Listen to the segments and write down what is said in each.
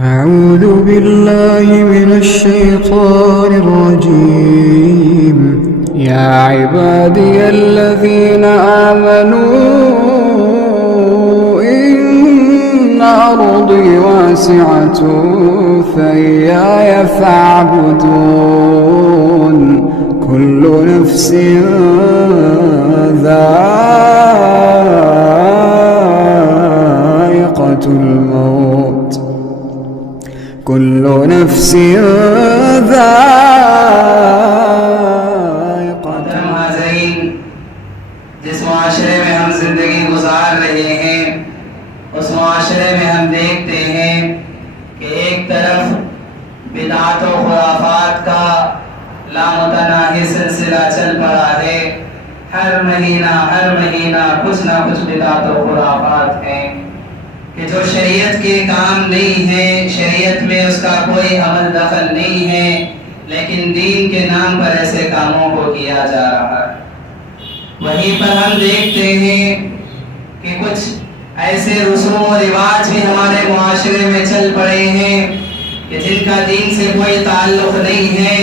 أعوذ بالله من الشيطان الرجيم. يا عبادي الذين آمنوا إن أرضي واسعة فإياي فاعبدون. كل نفس ذائقة الموت. كل نفس ذائقة. ناظرین، جس معاشرے میں ہم زندگی گزار رہے ہیں اس معاشرے میں ہم دیکھتے ہیں کہ ایک طرف بدعات و خرافات کا لامتناہی سلسلہ چل پڑا ہے. ہر مہینہ کچھ نہ کچھ بدعات و خرافات ہیں کہ جو شریعت کے کام نہیں ہے، شریعت میں اس کا کوئی عمل دخل نہیں ہے، لیکن دین کے نام پر ایسے کاموں کو کیا جا رہا ہے. وہیں پر ہم دیکھتے ہیں کہ کچھ ایسے رسوم و رواج بھی ہمارے معاشرے میں چل پڑے ہیں کہ جن کا دین سے کوئی تعلق نہیں ہے،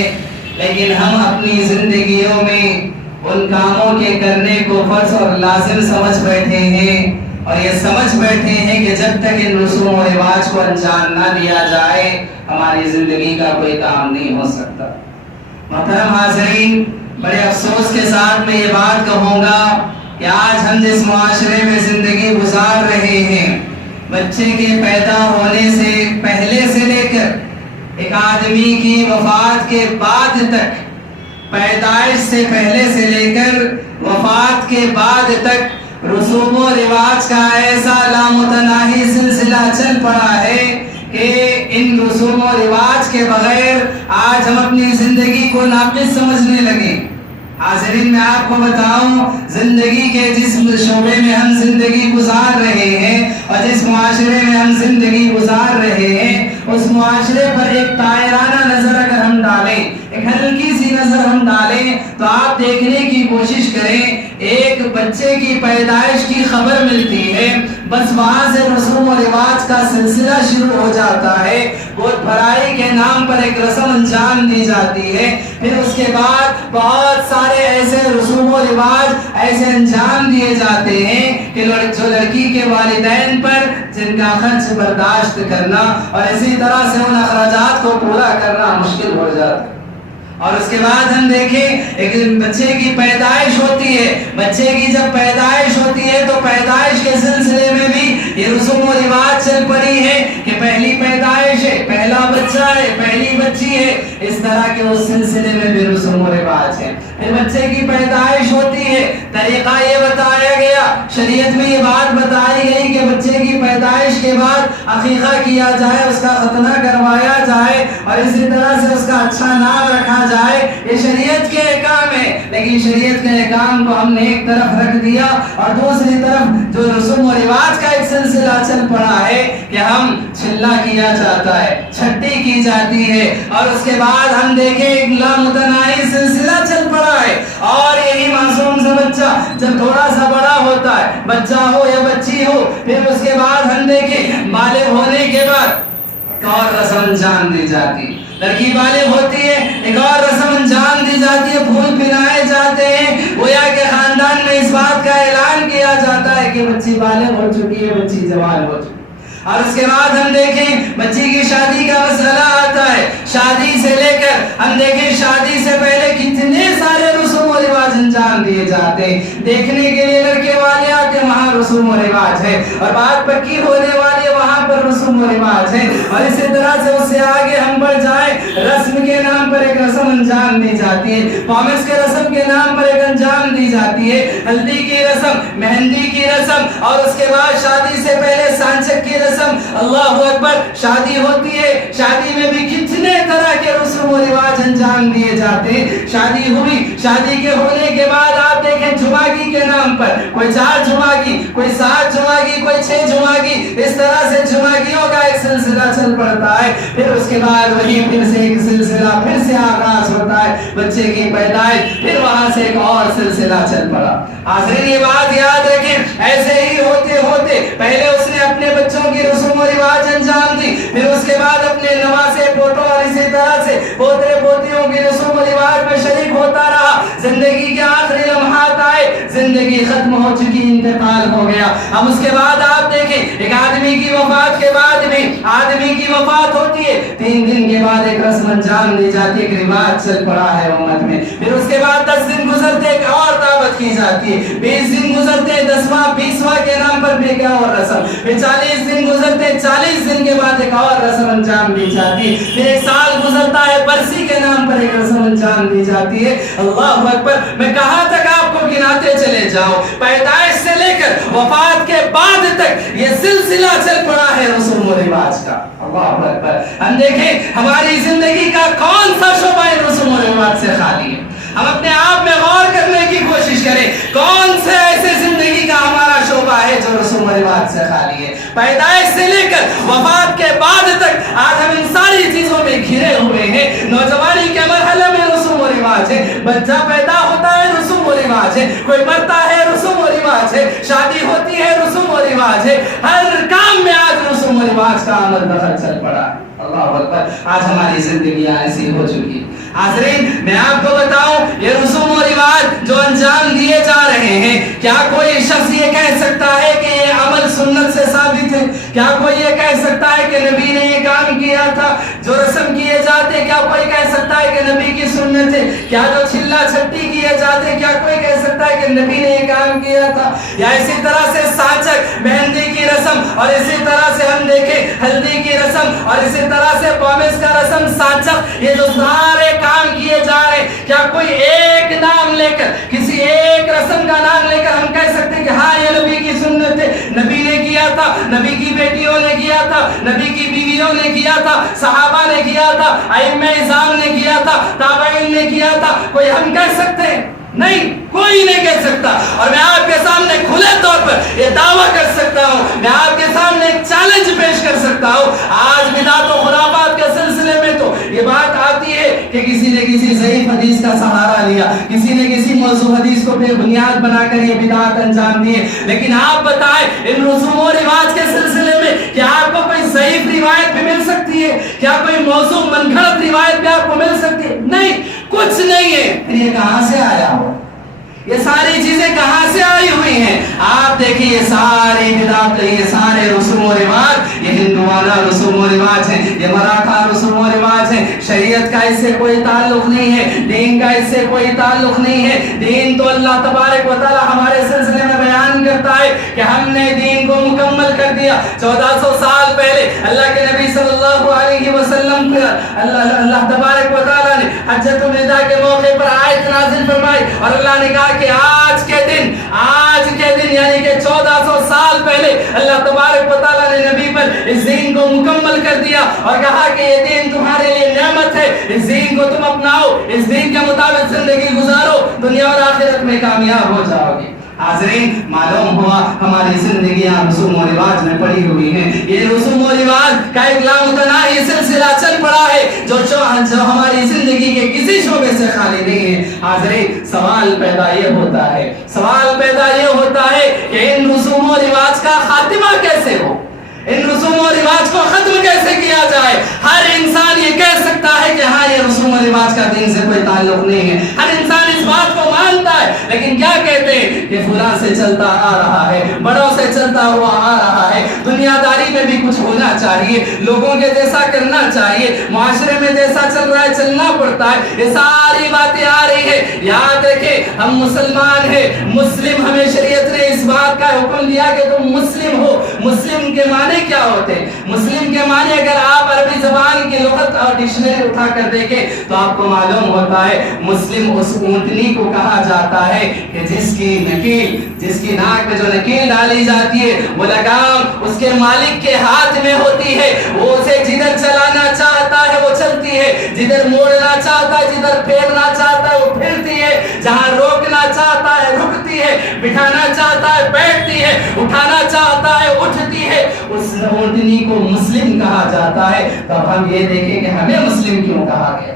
لیکن ہم اپنی زندگیوں میں ان کاموں کے کرنے کو فرض اور لازم سمجھ بیٹھے ہیں، اور یہ سمجھ بیٹھے ہیں کہ جب تک ان رسوم و رواج کو انجام نہ دیا جائے ہماری زندگی کا کوئی کام نہیں ہو سکتا. محترم حاضرین، بڑے افسوس کے ساتھ میں یہ بات کہوں گا کہ آج ہم جس معاشرے میں زندگی گزار رہے ہیں، بچے کے پیدا ہونے سے پہلے سے لے کر ایک آدمی کی وفات کے بعد تک، پیدائش سے پہلے سے لے کر وفات کے بعد تک رسوم و رواج کا ایسا لامتناہی سلسلہ چل پڑا ہے کہ ان رسوم و رواج کے بغیر آج ہم اپنی زندگی کو ناقص سمجھنے لگے. حاضرین، میں آپ کو بتاؤں، زندگی کے جس شعبے میں ہم زندگی گزار رہے ہیں اور جس معاشرے میں ہم زندگی گزار رہے ہیں، اس معاشرے پر ایک طائرانہ نظر اگر ہم ڈالیں، ایک ہلکی سی نظر ہم ڈالیں تو آپ دیکھنے کی کوشش کریں. ایک بچے کی پیدائش کی خبر ملتی ہے، بس وہاں سے رسوم و رواج کا سلسلہ شروع ہو جاتا ہے. گود بھرائی کے نام پر ایک رسم انجام دی جاتی ہے، پھر اس کے بعد بہت سارے ایسے رسوم و رواج ایسے انجام دیے جاتے ہیں کہ جو لڑکی کے والدین پر جن کا خرچ برداشت کرنا اور اسی طرح سے ان اخراجات کو پورا کرنا مشکل ہو جاتا ہے. اور اس کے بعد ہم دیکھیں ایک بچے کی پیدائش ہوتی ہے. بچے کی جب پیدائش ہوتی ہے تو پیدائش کے سلسلے میں بھی یہ رسوم و رواج چل پڑی ہے کہ پہلی پیدائش ہے، پہلا بچہ ہے، پہلی بچی ہے، اس طرح کے اس سلسلے میں بھی رسوم و رواج ہے. پھر بچے کی پیدائش ہوتی ہے، طریقہ یہ بتایا گیا، شریعت میں یہ بات بتائی گئی کہ بچے کی پیدائش کے بعد عقیقہ کیا جائے، اس کا ختنہ کروایا جائے اور اسی طرح سے اس کا اچھا نام رکھا جائے. یہ شریعت کے احکام ہے، لیکن شریعت کے احکام کو ہم نے ایک طرف رکھ دیا اور دوسری طرف جو رسوم و رواج کا ایک سلسلہ چل پڑا ہے کہ ہم چلا کیا جاتا ہے، چھٹی کی جاتی ہے، اور اس کے بعد ہم دیکھیں ایک لامتناہی سلسلہ چل پڑا ہے. اور یہی معصوم سا بچہ جب تھوڑا سا بڑا ہوتا ہے، بچہ ہو یا بچی ہو، پھر اس کے بعد ہم دیکھیں بالغ ہونے کے بعد ایک اور رسم انجام دی جاتی ہے. لڑکی بالغ ہوتی ہے، ایک اور رسم انجام دی جاتی ہے، پھول پہنائے جاتے ہیں، گویا کہ خاندان میں اس بات کا اعلان کیا جاتا ہے کہ بچی بالغ ہو چکی ہے، بچی جوان ہو چکی ہے. اور اس کے بعد ہم دیکھیں بچی کی شادی کا مسئلہ آتا ہے. شادی سے لے کر ہم دیکھیں شادی سے پہلے کتنے سارے رسوم و رواج انجام دیے جاتے ہیں. دیکھنے کے لیے لڑکے والے آتے ہیں، وہاں رسوم و رواج ہے، اور بات پکی ہونے والی ہے، وہاں پر رسوم و رواج ہے. اور اسی طرح سے اس سے آگے ہم بڑھ جائیں، رسم کے نام پر ایک رسم انجام دی جاتی ہے، پرومس کے رسم کے نام پر ایک انجام دی جاتی ہے، ہلدی کی رسم، مہندی کی رسم، اور اس کے بعد شادی سے پہلے سانچک کی رسم. اللہ اکبر، شادی ہوتی ہے، شادی میں بھی کتنے طرح کے رسوم و رواج انجام دیے جاتے ہیں. شادی ہوئی، شادی کے ہونے کے بعد آپ دیکھیں جمعگی کے نام پر کوئی 4 جمعگی، کوئی 7 جمعگی، کوئی 6 جمعگی، اس طرح سے جمعگیوں کا ایک سلسلہ چل پڑتا ہے. پھر اس کے بعد وہی پھر سے ایک سلسلہ پھر سے آغاز ہوتا ہے، بچے کی پیدائش، پھر وہاں سے ایک اور سلسلہ چل پڑا. حاضرین، یہ بات یاد رکھیں، ایسے ہی ہوتے ہوتے پہلے اس نے اپنے بچوں کی رسوم و رواج انجام دی، پھر اس کے بعد زندگی کے آخری لمحات آئے, زندگی ختم ہو چکی, انتقال ہو گیا. اب اس کے بعد آپ دیکھیں, ایک آدمی کی وفات کے بعد بھی آدمی کی وفات ہوتی ہے, 3 دن کے بعد ایک رسم انجام دی جاتی ہے, ایک رواج چل پڑا ہے امت میں. پھر اس کے بعد 10 دن گزرتے ایک اور دعوت کی جاتی ہے, 20 دن گزرتے 10واں 20واں کے نام پر بھی ایک اور رسم, پھر 40 دن گزرتے 40 دن کے بعد ایک اور رسم انجام دی جاتی ہے, پھر 1 سال گزرتا ہے, برسی کے نام پر ایک رسم انجام دی جاتی ہے. اللہ اکبر, میں کہاں تک آپ کو گناتے چلے جاؤں, پیدائش سے لے کر وفات کے بعد تک یہ سلسلہ چل پڑا ہے رسوم و رواج کا. اللہ اکبر, ہم دیکھیں ہماری زندگی کا کون سا شعبہ رسوم و رواج سے خالی ہے. ہم اپنے آپ میں غور کرنے کی کوشش کریں, کون سے ایسے زندگی کا ہمارا شعبہ ہے جو رسوم و رواج سے خالی ہے. پیدائش سے لے کر وفات کے بعد تک آج ہم ان ساری چیزوں میں گھرے ہوئے ہیں. نوجوانی کے مرحلے میں رسوم و رواج ہے, بچہ پیدا ہوتا ہے رسوم و رواج ہے, کوئی مرتا ہے رسوم و رواج ہے, شادی ہوتی ہے رسوم و رواج ہے, ہر کام میں آج رسوم و رواج کا عمل دخل چل پڑا. اللہ اکبر, آج ہماری زندگیاں ایسی ہو چکی. حاضرین, میں آپ کو بتاؤں, یہ رسوم و رواج جو انجام دیے جا رہے ہیں, کیا کوئی شخص یہ کہہ سکتا ہے کہ یہ عمل سنت سے ثابت ہے؟ کیا کوئی یہ کہہ سکتا ہے کہ نبی نے یہ کام کیا تھا؟ جو رسم کیے جاتے, کیا کوئی کہہ سکتا ہے کہ نبی کی سنت ہے؟ کیا جو چھلا چھٹی کیے جاتے, کیا کوئی کہہ سکتا ہے کہ نبی نے یہ کام کیا تھا؟ یا اسی طرح سے ساچک, مہندی کی رسم, اور اسی طرح سے ہم دیکھیں ہلدی کی رسم, اور اسی طرح سے پومس کا رسم, ساچک, یہ جو سارے کام کیے جا رہے, کیا کوئی ایک نام لے کر, کسی ایک رسم کا نام لے کر ہم کہہ سکتے ہیں کہ ہاں یہ نبی کی سنت ہے, نبی نے کیا تھا, نبی کی بیٹیوں نے کیا تھا, نبی کی بیویوں نے کیا تھا, صحابہ نے کیا تھا, ائمہ اعظام نے کیا تھا, تابعین نے کیا تھا؟ کوئی ہم کہہ سکتے ہیں؟ نہیں, کوئی نہیں کہہ سکتا. اور میں آپ کے سامنے کھلے طور پر یہ دعویٰ کر سکتا ہوں, میں آپ کے سامنے ایک چیلنج پیش کر سکتا ہوں, آج بدعت و خرافات کے سلسلے میں تو یہ بات آتی ہے کہ کسی نے کسی ضعیف حدیث کا سہارا لیا, کسی نے کسی موضوع حدیث کو بے بنیاد بنا کر یہ بدعت انجام دیے. لیکن آپ بتائیں, ان رسوم و رواج کے سلسلے میں کیا آپ کو کوئی ضعیف روایت بھی مل سکتی ہے؟ کیا کوئی موضوع من گھڑت روایت بھی آپ کو مل سکتی ہے؟ نہیں, کچھ نہیں ہے. پھر یہ کہاں سے آیا ہو, یہ ساری چیزیں کہاں سے آئی ہوئی ہیں؟ آپ دیکھیں, یہ ساری بدعت, یہ سارے رسوم و رواج, یہ ہندوانہ رسوم و رواج ہیں, یہ مراٹھا رسوم و رواج ہیں. شریعت کا اس سے کوئی تعلق نہیں ہے, دین کا اس سے کوئی تعلق نہیں ہے. دین تو اللہ تبارک و تعالی ہمارے سلسلے میں بیان کرتا ہے کہ ہم نے دین کو مکمل کر دیا. 1400 سال پہلے اللہ کے نبی صلی اللہ علیہ وسلم اللہ تبارک و تعالی نے حجۃ الوداع کے موقع پر آیت نازل فرمائی, اور اللہ نے کہا کہ آج کے دن یعنی کہ 1400 سال پہلے اللہ تبارک و تعالیٰ نے نبی پر اس دین کو مکمل کر دیا, اور کہا کہ یہ دین تمہارے لیے نعمت ہے, اس دین کو تم اپناؤ, اس دین کے مطابق زندگی گزارو, دنیا اور آخرت میں کامیاب ہو جاؤ گے. حاضرین, معلوم ہوا ہماری زندگیاں رسوم و رواج میں پڑی ہوئی ہیں. یہ رسوم و رواج کا ایک لامتناہی سلسلہ چل پڑا ہے جو ہماری زندگی کے کسی شعبے سے خالی نہیں ہے. حاضرین, سوال پیدا یہ ہوتا ہے کہ ان رسوم و رواج کا خاتمہ کیسے ہو, ان رسوم و رواج کو ختم کیسے کیا جائے. ہر انسان یہ کہہ سکتا ہے کہ ہاں یہ رسوم و رواج کا دین سے کوئی تعلق نہیں ہے, ہر انسان اس بات کو مانتا ہے, لیکن کیا کہتے ہیں کہ فلاں سے چلتا آ رہا ہے, بڑوں سے چلتا ہوا آ رہا ہے, دنیا داری میں بھی کچھ ہونا چاہیے, لوگوں کے جیسا کرنا چاہیے, معاشرے میں جیسا چل رہا ہے چلنا پڑتا ہے. یہ ساری باتیں آ رہی ہے. یاد رکھیں, ہم مسلمان ہیں, مسلم, ہمیں شریعت نے اس بات کا حکم دیا کہ تم مسلم ہو. مسلم کے معنی کیا ہوتے ہیں؟ مسلم کے معنی اگر آپ عربی زبان کی لغت اور ڈکشنری اٹھا کر دیکھیں تو آپ کو معلوم ہوتا ہے مسلم اس اونٹنی کو کہا جاتا ہے کہ جس کی ناک میں جو نکیل ڈالی جاتی ہے, وہ لگام اس کے مالک کے ہاتھ میں ہوتی ہے. وہ اسے جدھر چلانا چاہتا ہے وہ چلتی ہے, جدھر موڑنا چاہتا ہے, جدھر پھیرنا چاہتا ہے وہ پھرتی ہے, جہاں روکنا چاہتا ہے رکتی ہے, بٹھانا چاہتا ہے بیٹھتی ہے, اٹھانا چاہتا ہے اٹھتی ہے. اس اونٹنی کو مسلم کہا جاتا ہے. تب ہم یہ دیکھیں کہ ہمیں مسلم کیوں کہا گیا.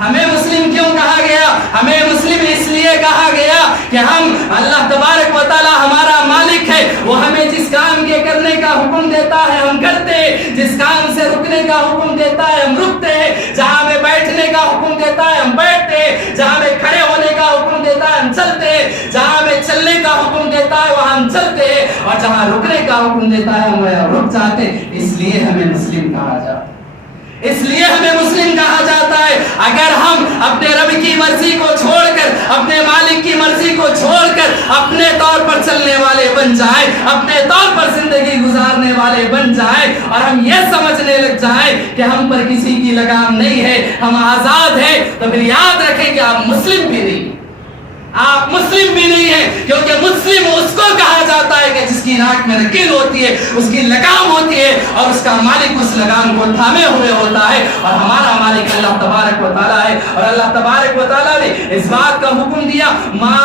ہمیں مسلم کیوں کہا گیا؟ ہمیں مسلم اس لیے کہا گیا کہ ہم, اللہ تبارک و تعالی ہمارا مالک ہے, وہ ہمیں جس کام کے کرنے کا حکم دیتا ہے ہم کرتے ہیں, جس کام سے رکنے کا حکم دیتا ہے ہم رکتے ہیں, جہاں ہمیں بیٹھنے کا حکم دیتا ہے ہم بیٹھتے ہیں, جہاں ہمیں کھڑے ہونے کا حکم کا حکم دیتا ہے وہاں ہم چلتے ہیں اور جہاں رکنے کا حکم دیتا ہے ہم رک جاتے ہیں. اس لیے ہمیں مسلم کہا جاتا ہے. اس لیے ہمیں مسلم کہا جاتا ہے. اگر ہم اپنے رب کی مرضی کو چھوڑ کر, اپنے مالک کی مرضی کو چھوڑ کر اپنے طور پر چلنے والے بن جائیں, اپنے طور پر زندگی گزارنے والے بن جائیں, اور ہم یہ سمجھنے لگ جائیں کہ ہم پر کسی کی لگام نہیں ہے, ہم آزاد ہیں, تو پھر یاد رکھیں کہ آپ مسلم بھی نہیں, آپ مسلم بھی نہیں ہیں. کیونکہ مسلم اس کو کہا جاتا ہے کہ جس کی ناک میں نکیل ہوتی ہے, اس کی لگام ہوتی ہے, اور اس کا مالک اس لگام کو تھامے ہوئے ہوتا ہے. اور ہمارا مالک اللہ تبارک و تعالیٰ ہے. اور اللہ تبارک و تعالیٰ نے اس بات کا حکم دیا, ما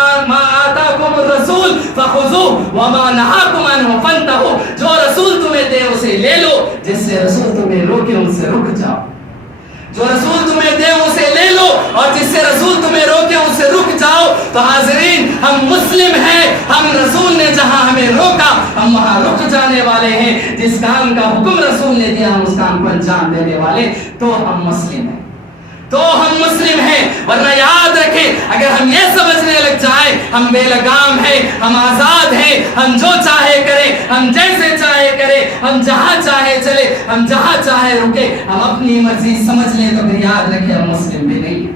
آتاکم الرسول فخذوہ وما نہاکم عنہ فانتہوا, جو رسول تمہیں دے اسے لے لو, جس سے رسول تمہیں روکے ان سے رک جاؤ. جو رسول تمہیں دے اسے لے لو, اور جس سے رسول تمہیں روکے اس سے رک جاؤ. تو حاضرین, ہم مسلم ہیں, ہم رسول نے جہاں ہمیں روکا ہم وہاں رک جانے والے ہیں. جس کام کا حکم رسول نے دیا ہم اس کام کو انجام دینے والے, تو ہم مسلم ہیں, تو ہم مسلم ہیں. ورنہ یاد رکھیں, اگر ہم یہ سمجھنے لگ جائیں ہم بے لگام ہیں, ہم آزاد ہیں, ہم جو چاہے کریں, ہم جیسے چاہے کریں, ہم جہاں چاہے چلے, ہم جہاں چاہے رکے, ہم اپنی مرضی سمجھ لیں, تو پھر یاد رکھیں ہم مسلم بھی نہیں ہیں,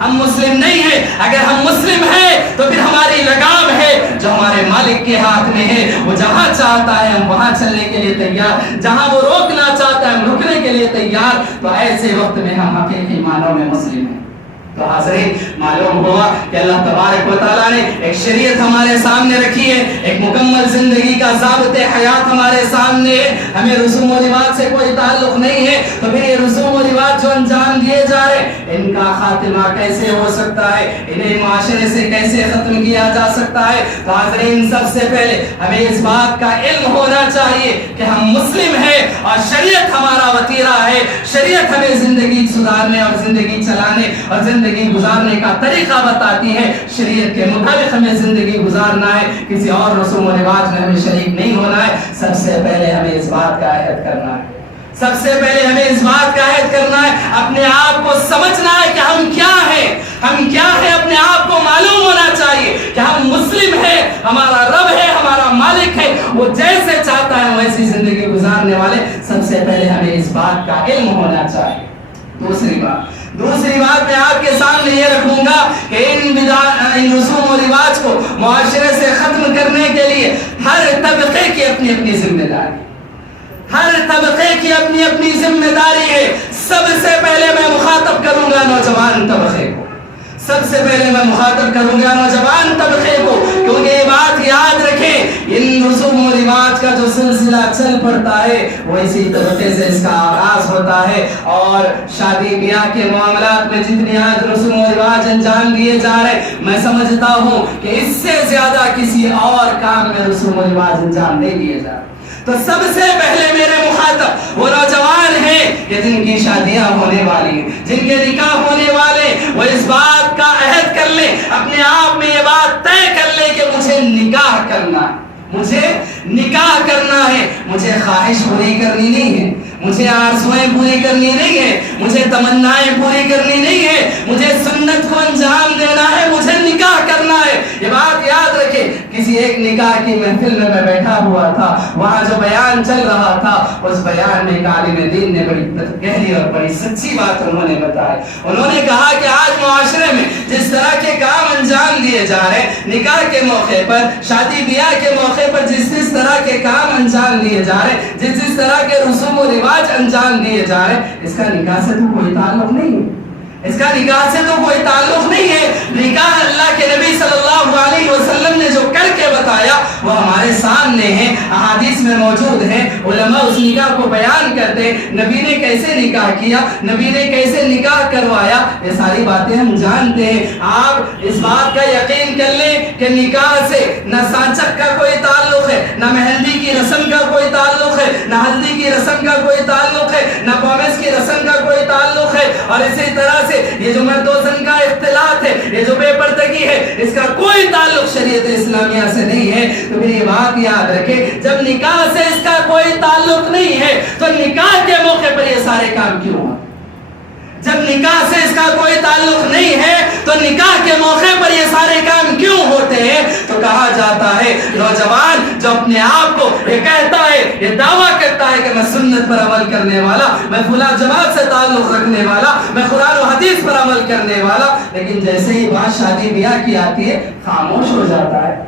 ہم مسلم نہیں ہیں. اگر ہم مسلم ہیں تو پھر ہماری لگام ہے جو ہمارے مالک کے ہاتھ میں ہے. وہ جہاں چاہتا ہے ہم وہاں چلنے کے لیے تیار, جہاں وہ روکنا چاہتا ہے ہم رکنے کے لیے تیار. تو ایسے وقت میں ہم حقیقی معنوں میں مسلم ہیں. تو حاضرین, معلوم ہوا کہ اللہ تبارک و تعالیٰ نے ایک شریعت ہمارے سامنے رکھی ہے, ایک مکمل زندگی کا ضابط حیات ہمارے سامنے ہے. ہمیں رسوم و رواج سے کوئی تعلق نہیں ہے, تو پھر یہ رسوم و رواج جو انجام دیے جا رہے ہیں ان کا خاتمہ کیسے ہو سکتا ہے, انہیں معاشرے سے کیسے ختم کیا جا سکتا ہے. تو حاضرین, سب سے پہلے ہمیں اس بات کا علم ہونا چاہیے کہ ہم مسلم ہیں, اور شریعت ہمارا وتیرہ ہے. شریعت ہمیں زندگی سدھارنے اور زندگی چلانے اور زندگی گزارنے کا طریقہ بتاتی ہے. شریعت کے مطابق ہمیں زندگی گزارنا ہے, کسی اور رسوم و رواج میں ہمیں شریک نہیں ہونا ہے. سب سے پہلے ہمیں اس بات کا عہد کرنا ہے, سب سے پہلے ہمیں اس بات کا عہد کرنا ہے, اپنے آپ کو سمجھنا ہے کہ ہم کیا ہیں, ہم کیا ہیں. اپنے آپ کو معلوم ہونا چاہیے کہ ہم مسلم ہیں, ہمارا رب ہے, ہمارا مالک ہے, وہ جیسے چاہتا ہے ویسی زندگی گزارنے والے. سب سے پہلے ہمیں اس بات کا علم ہونا چاہیے. دوسری بات میں آپ کے سامنے یہ رکھوں گا کہ ان رسوم و رواج کو معاشرے سے ختم کرنے کے لیے ہر طبقے کی اپنی اپنی ذمہ داری, ہر طبقے کی اپنی اپنی ذمہ داری ہے. سب سے پہلے میں مخاطب کروں گا نوجوان طبقے کو, سب سے پہلے میں مخاطب کروں گا نوجوان طبقے کو, کیونکہ یہ بات یاد رکھیں, ان رسوم و رواج کا جو سلسلہ چل پڑتا ہے وہ اسی طبقے سے اس کا آغاز ہوتا ہے. اور شادی بیاہ کے معاملات میں جتنے آج رسوم و رواج انجام دیے جا رہے, میں سمجھتا ہوں کہ اس سے زیادہ کسی اور کام میں رسوم و رواج انجام نہیں دیے جا رہے. تو سب سے پہلے میرے مخاطب وہ نوجوان ہیں کہ جن کی شادیاں ہونے والی ہیں, جن کے نکاح ہونے والے, وہ اس بات کا عہد کر لیں, اپنے آپ میں یہ بات طے کر لیں کہ مجھے نکاح کرنا ہے, مجھے نکاح کرنا ہے. مجھے خواہش پوری کرنی نہیں ہے, مجھے آرزوئیں پوری کرنی نہیں ہے, مجھے تمنائیں پوری کرنی نہیں ہے, مجھے سنت کو انجام دینا ہے, مجھے نکاح کرنا ہے. یہ بات یاد رکھیں. کسی ایک نکاح کی محفل میں بیٹھا ہوا تھا, وہاں جو بیان چل رہا تھا اس بیان میں ایک عالم دین نے بڑی گہری اور بڑی سچی بات انہوں نے بتائی. انہوں نے کہا کہ آج معاشرے میں جس طرح کے کام انجام دیے جا رہے ہیں, نکاح کے موقع پر, شادی بیاہ کے موقع پر جس طرح کے کام انجام دیے جا رہے ہیں, جس طرح کے رسوم و رواج انجام دیے جا رہے ہیں, اس کا نکاح سے تو کوئی تعلق نہیں ہے, اس کا نکاح سے تو کوئی تعلق نہیں ہے. نکاح اللہ کے نبی صلی اللہ علیہ وسلم نے جو کر کے بتایا وہ ہمارے سامنے ہے, احادیث میں موجود ہے. علماء اس نکاح کو بیان کرتے ہیں, نبی نے کیسے نکاح کیا, نبی نے کیسے نکاح کروایا, یہ ساری باتیں ہم جانتے ہیں. آپ اس بات کا یقین کر لیں کہ نکاح سے نہ سانچک کا کوئی تعلق ہے, نہ مہندی کی رسم کا کوئی تعلق ہے, نہ ہلدی کی رسم کا کوئی تعلق ہے, نہ پومیس کی رسم کا کوئی تعلق ہے. اور اسی طرح سے یہ جو مرد و زن کا اختلاط ہے, یہ جو بے پردگی ہے, اس کا کوئی تعلق شریعت اسلامیہ سے نہیں ہے. تو پھر یہ بات یاد رکھیں, جب نکاح سے اس کا کوئی تعلق نہیں ہے تو نکاح کے موقع پر یہ سارے کام کیوں ہوا, جب نکاح سے اس کا کوئی تعلق نہیں ہے تو نکاح کے موقع پر یہ سارے کام کیوں ہوتے ہیں؟ تو کہا جاتا ہے نوجوان جو اپنے آپ کو یہ کہتا ہے، یہ دعویٰ کرتا ہے کہ میں سنت پر عمل کرنے والا، میں فلاں جماعت سے تعلق رکھنے والا، میں قرآن و حدیث پر عمل کرنے والا، لیکن جیسے ہی بات شادی بیاہ کی آتی ہے خاموش ہو جاتا ہے،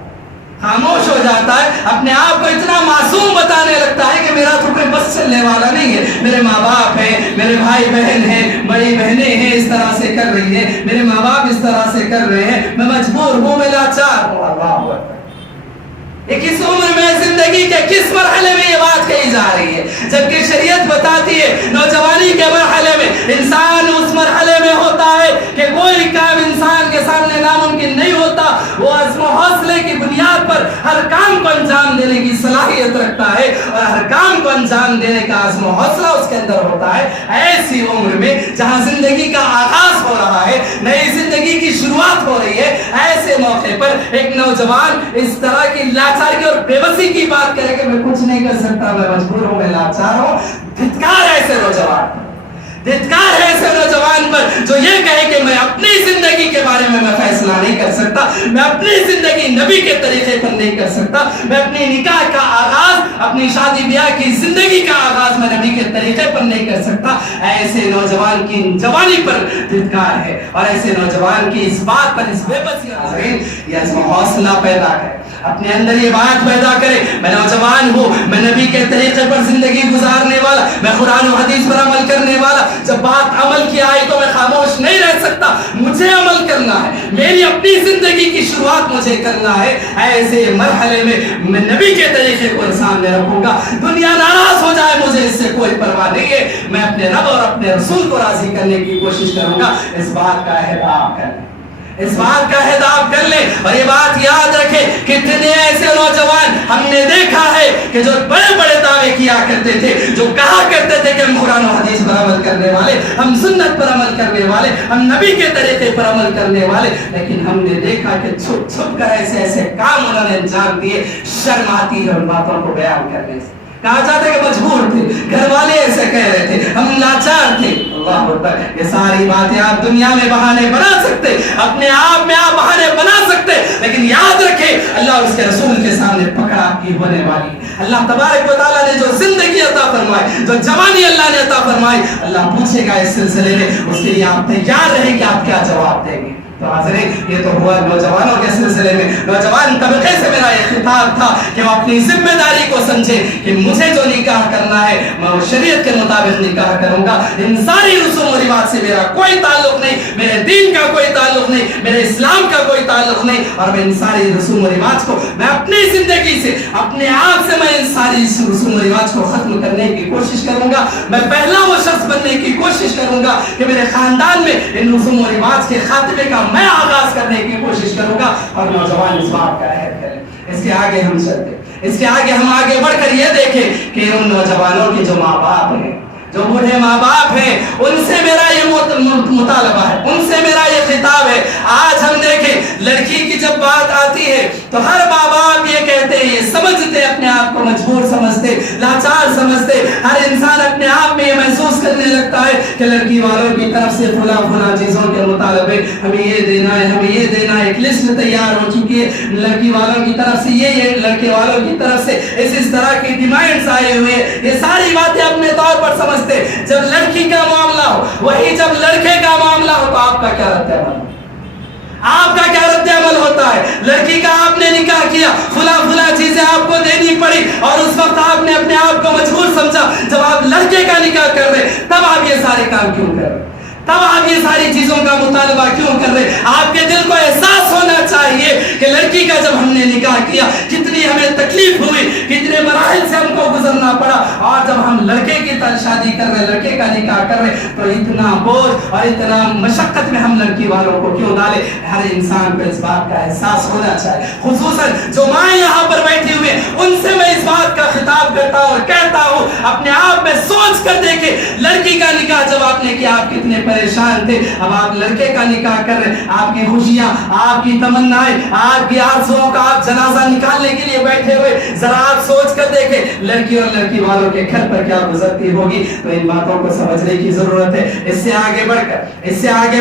خاموش ہو جاتا ہے، اپنے آپ کو اتنا معصوم بتانے لگتا ہے کہ میرا تو کوئی بس چلنے والا نہیں ہے، میرے ماں باپ ہیں، میرے بھائی بہن ہیں، بڑی بہنیں ہیں، اس طرح سے کر رہی ہیں، میرے ماں باپ اس طرح سے کر رہے ہیں، میں مجبور ہوں، میں لاچار ہوں۔ اللہ اکبر! یہ کس عمر میں زندگی کے کس مرحلے میں یہ بات کہی جا رہی ہے؟ جبکہ شریعت بتاتی ہے نوجوانی کے مرحلے میں انسان اس مرحلے میں ہوتا ہے کہ کوئی کام انسان کے سامنے ناممکن نہیں ہوتا، وہ عزم و حوصلے کی بنیاد پر ہر کام کو انجام دینے کی صلاحیت رکھتا ہے اور ہر کام کو انجام دینے کا عزم و حوصلہ اس کے اندر ہوتا ہے۔ ایسی عمر میں جہاں زندگی کا آغاز ہو رہا ہے، نئی زندگی کی شروعات ہو رہی ہے، ایسے موقع پر ایک نوجوان اس طرح کی لاچاری اور بے بسی کی بات کرے کہ میں کچھ نہیں کر سکتا، میں مجبور ہوں، میں لاچار ہوں، دھتکار ایسے نوجوان، دھتکار ہے ایسے نوجوان پر جو یہ کہے کہ میں اپنی زندگی کے بارے میں فیصلہ نہیں کر سکتا، میں اپنی زندگی نبی کے طریقے پر نہیں کر سکتا، میں اپنی نکاح کا آغاز، اپنی شادی بیاہ کی زندگی کا آغاز میں نبی کے طریقے پر نہیں کر سکتا۔ ایسے نوجوان کی جوانی پر دھتکار ہے اور ایسے نوجوان کی اس بات پر، اس بے بسی یہ عزم و حوصلہ پیدا کرے، اپنے اندر یہ بات پیدا کرے میں نوجوان ہوں، میں نبی کے طریقے پر زندگی گزارنے والا، میں قرآن و حدیث پر عمل کرنے والا، جب بات عمل کی آئی تو میں خاموش نہیں رہ سکتا، مجھے عمل کرنا ہے، میری اپنی زندگی کی شروعات مجھے کرنا ہے۔ ایسے مرحلے میں نبی کے طریقے کو سامنے رکھوں گا، دنیا ناراض ہو جائے مجھے اس سے کوئی پرواہ نہیں ہے، میں اپنے رب اور اپنے رسول کو راضی کرنے کی کوشش کروں گا۔ اس بات کا عہد آپ کر لیں، اس بات کا عہد آپ کر لیں اور یہ بات یاد رکھیں، کتنے ایسے نوجوان ہم نے دیکھا ہے کہ جو بڑے بڑے دعوے کیا کرتے تھے، جو کہا کرتے تھے کہ ہم قرآن و حدیث پر عمل کرنے والے، ہم سنت پر عمل کرنے والے، ہم نبی کے طریقے پر عمل کرنے والے، لیکن ہم نے دیکھا کہ چھپ چھپ کر ایسے ایسے کام انہوں نے انجام دیے، شرم آتی ہے ان باتوں کو بیان کرنے سے۔ کہا جاتا ہے کہ مجبور تھے، گھر والے ایسے کہہ رہے تھے، ہم لاچار تھے۔ اللہ اکبر! یہ ساری باتیں آپ دنیا میں بہانے بنا سکتے، اپنے آپ میں آپ بہانے بنا سکتے، لیکن یاد رکھیں اللہ اور اس کے رسول کے سامنے پکڑ آپ کی ہونے والی۔ اللہ تبارک و تعالیٰ نے جو زندگی عطا فرمائی، جو جوانی اللہ نے عطا فرمائی، اللہ پوچھے گا اس سلسلے میں، اس کے لیے آپ تیار رہیں کہ آپ کیا جواب دیں گے۔ تو حاضرین، یہ تو ہوا نوجوانوں کے سلسلے میں۔ نوجوان طبقے سے میرا یہ خطاب تھا کہ وہ اپنی ذمہ داری کو سمجھے کہ مجھے جو نکاح کرنا ہے میں وہ شریعت کے مطابق نکاح کروں گا، ان ساری رسوم و رواج سے میرا کوئی تعلق نہیں، میرے دین کا کوئی تعلق نہیں، میرے اسلام کا کوئی تعلق نہیں، اور میں ان ساری رسوم و رواج کو میں اپنی زندگی سے، اپنے آپ سے میں ان ساری رسوم و رواج کو ختم کرنے کی کوشش کروں گا۔ میں پہلا وہ شخص بننے کی کوشش کروں گا کہ میرے خاندان میں ان رسوم و رواج کے خاتمے کا میں آغاز کرنے کی کوشش کروں گا، اور نوجوان اس بات کا عہد کریں۔ اس کے آگے ہم چلتے، اس کے آگے ہم آگے بڑھ کر یہ دیکھیں کہ ان نوجوانوں کے جو ماں باپ ہیں، جو بوڑھے ماں باپ ہیں، ان سے میرا یہ مطالبہ ہے، ان سے میرا یہ خطاب ہے۔ آج ہم دیکھیں لڑکی کی جب بات آتی ہے تو ہر ماں باپ یہ کہتے ہیں، یہ سمجھتے، اپنے آپ کو مجبور سمجھتے، لاچار سمجھتے، ہر انسان اپنے آپ میں یہ محسوس کرنے لگتا ہے کہ لڑکی والوں کی طرف سے فلاں فلاں چیزوں کے مطالبے، ہمیں یہ دینا ہے، ہمیں یہ دینا ہے، ایک لسٹ تیار ہو چکی ہے، لڑکی والوں کی طرف سے یہ لڑکے والوں کی طرف سے اس طرح کی ڈیمانڈز آئے ہوئے ہیں۔ یہ ساری باتیں اپنے طور پر سمجھتے۔ جب لڑکی کا معاملہ ہو، وہی جب لڑکے کا معاملہ ہو تو آپ کا کیا رد عمل، آپ کا کیا رد عمل ہوتا ہے؟ لڑکی کا آپ نے نکاح کیا، فلاں چیزیں آپ کو دینی پڑی، اور اس وقت آپ نے اپنے آپ کو مجبور سمجھا۔ جب آپ لڑکے کا نکاح کر رہے تب آپ یہ سارے کام کیوں کر رہے؟ تب آپ یہ ساری چیزوں کا مطالبہ کیوں کر رہے؟ آپ کے دل کو احساس ہونا چاہیے کہ لڑکی کا جب ہم نے نکاح کیا کتنی ہمیں تکلیف ہوئی، کتنے مراحل سے ہم کو گزرنا پڑا، اور جب ہم لڑکے کی شادی کر رہے، لڑکے کا نکاح کر رہے تو اتنا بوجھ اور اتنا مشقت میں ہم لڑکی والوں کو کیوں ڈالے؟ ہر انسان کو اس بات کا احساس ہونا چاہیے، خصوصاً جو مائیں یہاں پر بیٹھی ہوئے ان سے میں اس بات کا خطاب کرتا ہوں اور کہتا ہوں، اپنے آپ میں سوچ کر دیکھیں، لڑکی کا نکاح جب آپ نے کہ آپ کتنے پریشان تھے، اب آپ لڑکے کا نکاح کر رہے ہیں، آپ کی خوشیاں، آپ کی تمنائیں، آپ کی آرزوؤں کا آپ جنازہ نکالنے کے لیے بیٹھے ہوئے، ذرا آپ سوچ کر دیکھیں لڑکی اور لڑکی والوں کے گھر پر کیا گزرتی ہوگی۔ تو ان باتوں کو سمجھنے کی ضرورت ہے۔ اس سے آگے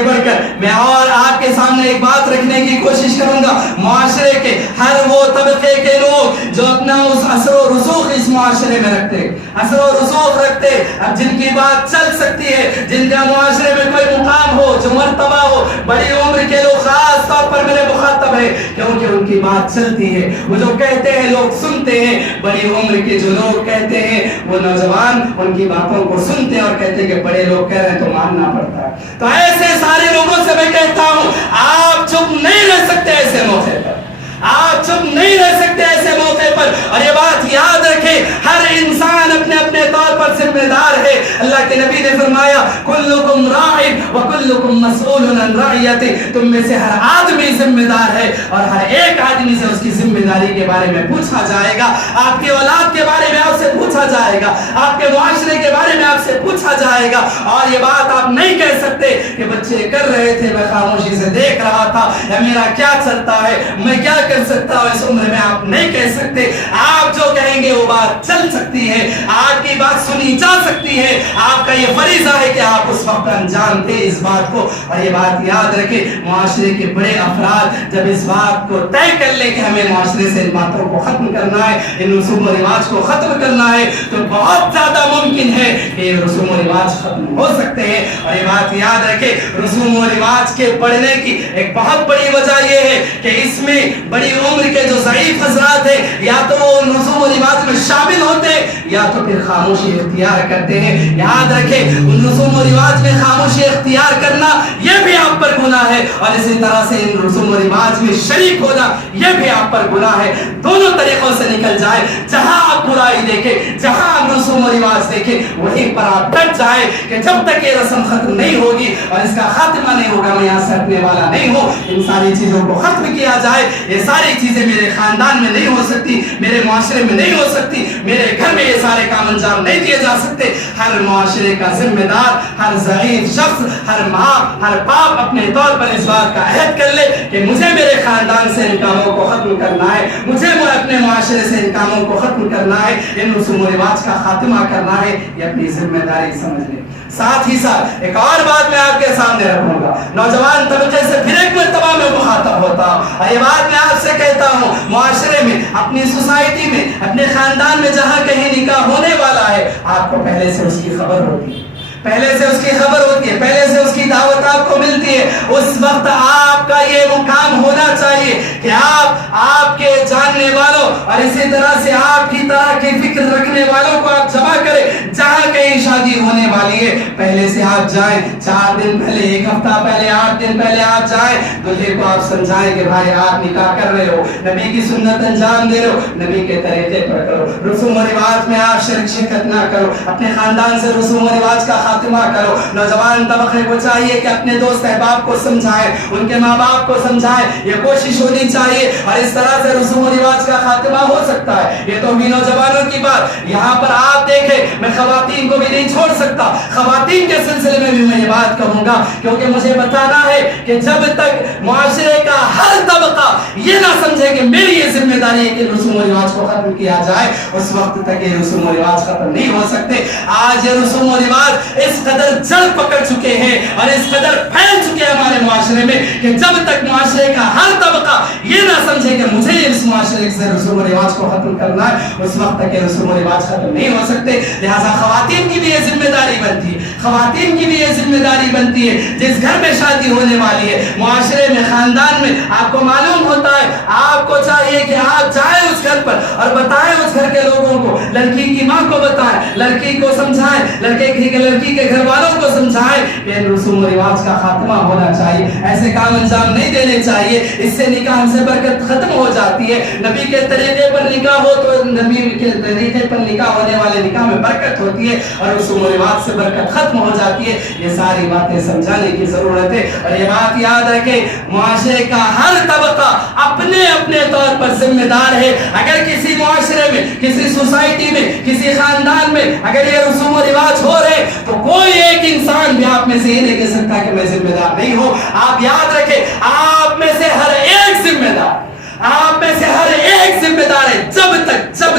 بڑھ کر میں اور آپ کے سامنے ایک بات رکھنے کی کوشش کروں گا۔ معاشرے کے ہر وہ طبقے کے لوگ جو اپنا اس اثر و رسوخ اس معاشرے میں رکھتے، اثر و رسوخ رکھتے، اب جن کی بات چل سکتی ہے، جن کا معاشرے میں کوئی مقام ہو، جو مرتبہ ہو، بڑی عمر کے لوگ خاص طور پر میرے مخاطب ہے، کیونکہ ان کی بات چلتی ہے، وہ جو کہتے ہیں لوگ سنتے ہیں۔ بڑی عمر کے جو لوگ کہتے ہیں وہ نوجوان ان کی باتوں کو سنتے ہیں اور کہتے ہیں کہ بڑے لوگ کہہ رہے ہیں تو ماننا پڑتا ہے۔ تو ایسے سارے لوگوں سے میں کہتا ہوں آپ چپ نہیں رہ سکتے ایسے موقع پر، آپ چپ نہیں رہ سکتے ایسے موقع پر، اور یہ بات یاد رکھیں ہر انسان اپنے اپنے طور پر ذمہ دار ہے۔ اللہ کے نبی نے فرمایا کلکم راع وکلکم مسئول عن رعیتہ، تم میں سے ہر آدمی ذمہ دار ہے اور ہر ایک آدمی سے اس کی ذمہ داری کے بارے میں پوچھا جائے گا۔ آپ کی اولاد کے بارے میں آپ سے پوچھا جائے گا، آپ کے معاشرے کے بارے میں آپ سے پوچھا جائے گا، اور یہ بات آپ نہیں کہہ سکتے کہ بچے کر رہے تھے میں خاموشی سے دیکھ رہا تھا، یا میرا کیا چلتا ہے، میں کیا کر سکتا ہوں، اس عمر میں آپ نہیں کہہ سکتے۔ آپ جو کہیں گے وہ بات چل سکتی ہے، آپ کی بات سنی جا سکتی ہے، آپ کا یہ فریضہ ہے کہ آپ اس وقت انجام دیں اس بات کو۔ اور یہ بات یاد رکھیں معاشرے کے بڑے افراد جب اس بات کو طے کر لیں کہ ہمیں معاشرے سے ان باتوں کو ختم کرنا ہے، ان رسوم و رواج کو ختم کرنا ہے، تو بہت زیادہ ممکن ہے کہ یہ رسوم و رواج ختم ہو سکتے ہیں۔ اور یہ بات یاد رکھیں رسوم و رواج کے بڑھنے کی ایک بہت بڑی وجہ یہ ہے کہ اس میں بڑی عمر کے جو ضعیف حضرات ہیں یا تو وہ ان رسوم و رواج میں شامل ہوتے یا تو پھر خاموشی اختیار کرتے ہیں۔ یاد رکھیں ان رسوم و رواج میں خاموشی اختیار کرنا یہ بھی آپ پر گناہ ہے، اور اسی طرح سے ان رسوم و رواج میں شریک ہونا یہ بھی آپ پر گناہ ہے۔ دونوں طریقوں سے نکل جائے، جہاں آپ برائی دیکھیں، جہاں آپ رسوم و رواج دیکھیں وہیں پر آپ ڈٹ جائیں کہ جب تک یہ رسم ختم نہیں ہوگی اور اس کا خاتمہ نہیں ہوگا میں یہاں سے ہٹنے والا نہیں ہوں۔ ان ساری چیزوں کو ختم کیا جائے۔ یہ ساری چیزیں میرے خاندان میں نہیں ہو سکتی، میرے معاشرے میں نہیں ہو سکتی، میرے گھر میں یہ سارے کام انجام نہیں دیے جا سکتے۔ ہر معاشرے کا ذمہ دار، ہر ضعیف شخص، ہر ماں، ہر باپ اپنے طور پر اس بات کا عہد کر لے کہ مجھے میرے خاندان سے ان کاموں کو ختم کرنا ہے، مجھے اپنے معاشرے سے ان کاموں کو ختم کرنا ہے، ان رسوم و رواج کا خاتمہ کرنا ہے، یہ اپنی ذمہ داری سمجھ لیں۔ ساتھ ہی ساتھ ایک اور بات میں آپ کے سامنے رکھوں گا، نوجوان طبقے سے پھر ایک مرتبہ میں مخاطب ہوتا ہوں، اور یہ بات میں آپ سے کہتا ہوں معاشرے میں، اپنی سوسائٹی میں، اپنے خاندان میں جہاں کہیں نکاح ہونے والا ہے آپ کو پہلے سے اس کی خبر ہوتی ہے، پہلے سے اس کی خبر ہوتی ہے، پہلے سے اس کی دعوت آپ کو ملتی ہے۔ اس وقت آپ کا یہ مقام ہونا چاہیے کہ آپ کے جاننے والوں اور اسی طرح سے آپ کی طرح کی فکر رکھنے والوں کو آپ جمع کریں۔ جہاں کہیں شادی ہونے والی ہے پہلے سے آپ جائیں، 4 دن پہلے، 1 ہفتہ پہلے، 8 دن پہلے آپ جائیں، دلہے کو آپ سمجھائیں کہ بھائی آپ نکاح کر رہے ہو، نبی کی سنت انجام دے رہے ہو، نبی کے طریقے پر کرو، رسوم و رواج میں آپ شرکت نہ کرو، اپنے خاندان سے رسوم و رواج کا خاتمہ کرو۔ نوجوان طبقے کو چاہیے کہ اپنے دوست احباب کو سمجھائیں، ان کے ماں باپ کو سمجھائیں، یہ کوشش ہونی چاہیے، اور اس طرح سے رسوم و رواج کا خاتمہ ہو سکتا ہے۔ یہ تو بھی نوجوانوں کی بات، یہاں پر آپ دیکھیں میں خواتین کو بھی نہیں چھوڑ سکتا، خواتین کے سلسلے میں بھی میں یہ بات کہوں گا، کیونکہ مجھے بتانا ہے کہ جب تک معاشرے کا ہر طبقہ یہ نہ سمجھے کہ میری یہ ذمہ داری ہے کہ رسوم و رواج کو ختم کیا جائے، اس وقت تک یہ رسوم و رواج ختم نہیں ہو سکتے۔ آج یہ رسوم و رواج اس قدر جڑ پکڑ چکے ہیں اور اس قدر پھیل چکے ہیں ہمارے معاشرے میں کہ جب تک معاشرے کا ہر طبقہ یہ نہ سمجھے کہ مجھے اس معاشرے سے رسوم و رواج کو ختم کرنا ہے، اس وقت تک یہ رسوم و رواج ختم نہیں ہو سکتے۔ لہٰذا خواتین کی بھی یہ ذمہ داری بنتی ہے، خواتین کی بھی یہ ذمہ داری بنتی ہے، جس گھر میں شادی ہونے والی ہے، معاشرے میں، خاندان میں، آپ کو معلوم ہوتا ہے، آپ کو چاہیے کہ آپ جائیں اس گھر پر اور بتائیں اس گھر کے لوگوں کو، لڑکی کی ماں کو بتائیں، لڑکی کو سمجھائیں، لڑکی کے گھر والوں کو سمجھائیں کہ رسوم و رواج کا خاتمہ ہونا چاہیے، ایسے کام انجام نہیں دینے چاہیے، اس سے نکاح سے برکت ختم ہو جاتی ہے۔ نبی کے طریقے پر نکاح ہو تو نبی کے طریقے پر نکاح ہونے والے نکاح میں برکت ہوتی ہے اور رسوم و رواج سے برکت ختم ہو جاتی ہے۔ یہ ساری باتیں سمجھانے کی ضرورت ہے، اور یہ بات یاد رکھیں معاشرے کا ہر طبقہ اپنے اپنے طور پر ذمہ دار ہے۔ اگر کسی معاشرے میں، کسی سوسائٹی میں، کسی خاندان میں اگر یہ رسوم و رواج ہو رہے تو کوئی ایک انسان انسان بھی آپ میں سے یہ نہیں کہہ سکتا کہ میں ذمہ دار نہیں ہوں. آپ یاد رکھیں آپ میں سے ہر ایک ذمہ دار, آپ میں سے ہر ایک ذمہ دار ہے. جب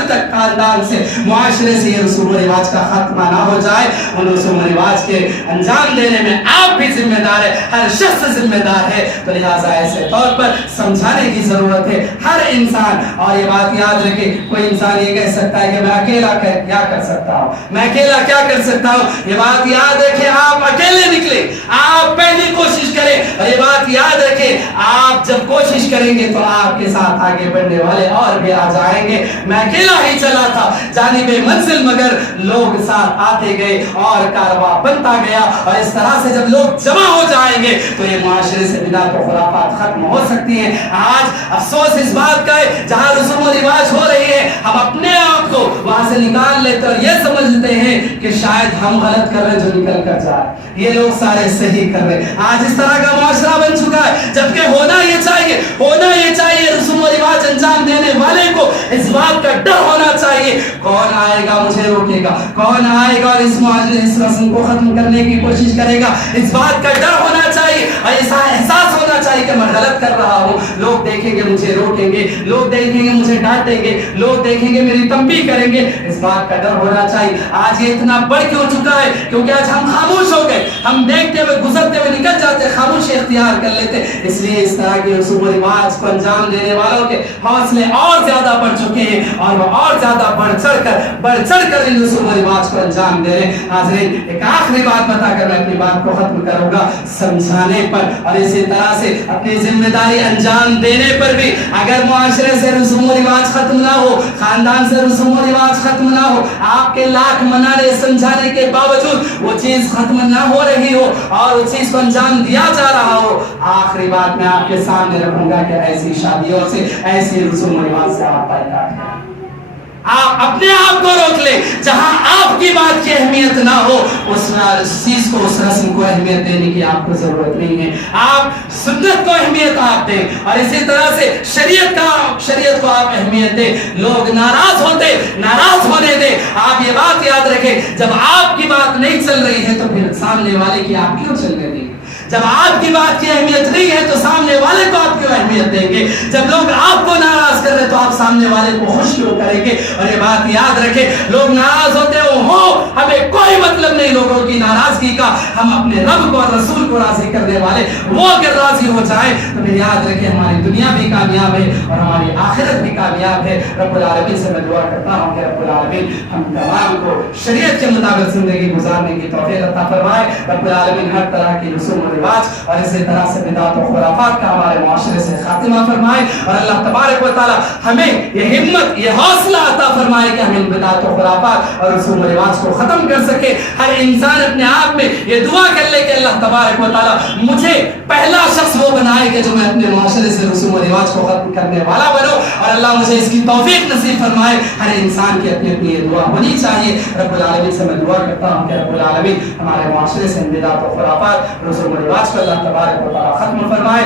تک خاندان سے معاشرے سے یہ رسوم و رواج کا خاتمہ نہ ہو جائے, ان رسوم و رواج کے انجام دینے میں آپ بھی ذمہ دار ہے, ہر شخص ذمہ دار ہے. تو لہٰذا ایسے طور پر سمجھانے کی ضرورت ہے ہر انسان. اور یہ بات یاد رکھے, کوئی انسان یہ کہہ سکتا ہے کہ میں اکیلا کیا کر سکتا ہوں, میں اکیلا کیا کر سکتا ہوں. یہ بات یاد رکھے آپ اکیلے نکلے, آپ پہلی کوشش کریں. اور یہ بات یاد رکھے آپ جب کوشش کریں گے تو آپ کے ساتھ آگے بڑھنے والے اور بھی آ جائیں گے. میں اکیلا ہی چلا تھا جانب منزل, مگر لوگ ساتھ آتے گئے اور کارواں بنتا گیا. اور اس طرح سے جب لوگ جمع ہو جائیں گے تو یہ معاشرے سے بدعت و خرافات ختم ہو سکتی ہیں. آج افسوس اس بات کا ہے جہاں رسوم و رواج ہو رہی ہے ہم اپنے آپ کو وہاں سے نکال لیتے اور یہ سمجھتے ہیں کہ شاید ہم غلط کر رہے جو نکل کر جائے, یہ لوگ سارے صحیح کر رہے. آج اس طرح کا معاشرہ بن چکا ہے, جبکہ ہونا یہ چاہیے رسوم و رواج انجام دینے والے کو اس بات کا ڈر ہونا چاہیے کون آئے گا مجھے روکے گا, کون آئے گا اور اس معاشرے اس رسم کو ختم کرنے کی کوشش کرے گا. اس بات کا ڈر ہونا چاہیے اور ایسا احساس ہونا چاہیے کہ میں غلط کر رہا ہوں. لوگ دیکھیں گے مجھے روکیں گے, لوگ دیکھیں گے مجھے ڈانٹیں گے, لوگ دیکھیں گے میری تنبیہ کریں گے. اس بات کا ڈر ہونا چاہیے. آج یہ اتنا بڑھ کیوں چکا ہے کیونکہ آج ہم خاموش ہو گئے, ہم دیکھتے ہوئے گزرتے ہوئے نکل جاتے, خاموشی اختیار کر لیتے. اس لیے اس طرح کے رسوم و رواج کو انجام دینے والوں کے حوصلے اور زیادہ بڑھ چکے ہیں اور وہ اور زیادہ بڑھ چڑھ کر ان رسوم و رواج کو انجام دے رہے. حاضرین ایک آخری بات بتا کر میں اپنی بات کو ختم کروں گا. سمجھانے پر اور اسی طرح سے اپنی ذمہ داری انجام دینے پر بھی اگر معاشرے سے رسوم و رواج ختم نہ ہو, خاندان سے رسوم و رواج ختم نہ ہو, آپ کے لاکھ منانے سمجھانے کے باوجود وہ چیز ختم نہ ہو رہی ہو اور اس چیز کو انجام دیا جا رہا ہو, آخری بات میں آپ کے سامنے رکھوں گا کہ ایسی شادیوں سے, ایسی رسوم و رواج سے آپ پرہیز کریں. آپ اپنے آپ کو روک لیں. جہاں آپ کی بات کی اہمیت نہ ہو اس چیز کو, اس رسم کو اہمیت دینے کی آپ کو ضرورت نہیں ہے. آپ سنت کو اہمیت آپ دیں اور اسی طرح سے شریعت کو آپ اہمیت دیں. لوگ ناراض ہونے دیں. آپ یہ بات یاد رکھیں جب آپ کی بات نہیں چل رہی ہے تو پھر سامنے والے کی آپ کیوں چلنے دیں گے. جب آپ کی بات کی اہمیت نہیں ہے تو سامنے والے کو آپ کیوں اہمیت دیں گے. جب لوگ آپ کو ناراض کر رہے تو آپ سامنے والے کو خوش کیوں کریں گے. اور یہ بات یاد رکھیں لوگ ناراض ہوتے ہوں ہمیں کوئی مطلب نہیں لوگوں کی ناراضگی کا. ہم اپنے رب کو اور رسول کو راضی کرنے والے, وہ اگر راضی ہو جائیں تو پھر یاد رکھیں ہماری دنیا بھی کامیاب ہے اور ہماری آخرت بھی کامیاب ہے. رب العالمین سے میں دعا کرتا ہوں کہ رب العالمین ہم تمام کو شریعت کے مطابق زندگی گزارنے کی توفیق عطا فرمائے. رب العالمین ہر طرح کی رسوم و رواج اور اسی طرح سے بدعت و خرافات کا ہمارے معاشرے سے خاتمہ فرمائے. اور اللہ تبارک و تعالی ہمیں یہ ہمت, یہ حوصلہ عطا فرمائے کہ ہم ان بدعت و خرافات اور رسوم و رواج کو ختم کر سکے. ہر انسان اپنے آپ میں یہ دعا کر لے کہ اللہ تبارک و تعالی مجھے پہلا شخص وہ بنائے کہ جو میں اپنے معاشرے سے رسوم و رواج کو ختم کرنے والا بنوں, اور اللہ مجھے اس کی توفیق نصیب فرمائے. ہر انسان کی اپنی اپنی یہ دعا ہونی چاہیے. رب العالمین سے میں دعا کرتا ہوں کہ رب العالمین ہمارے معاشرے سے بدعت و خرافات, رسوم و رواج کو اللہ تبارک و تعالی ختم فرمائے.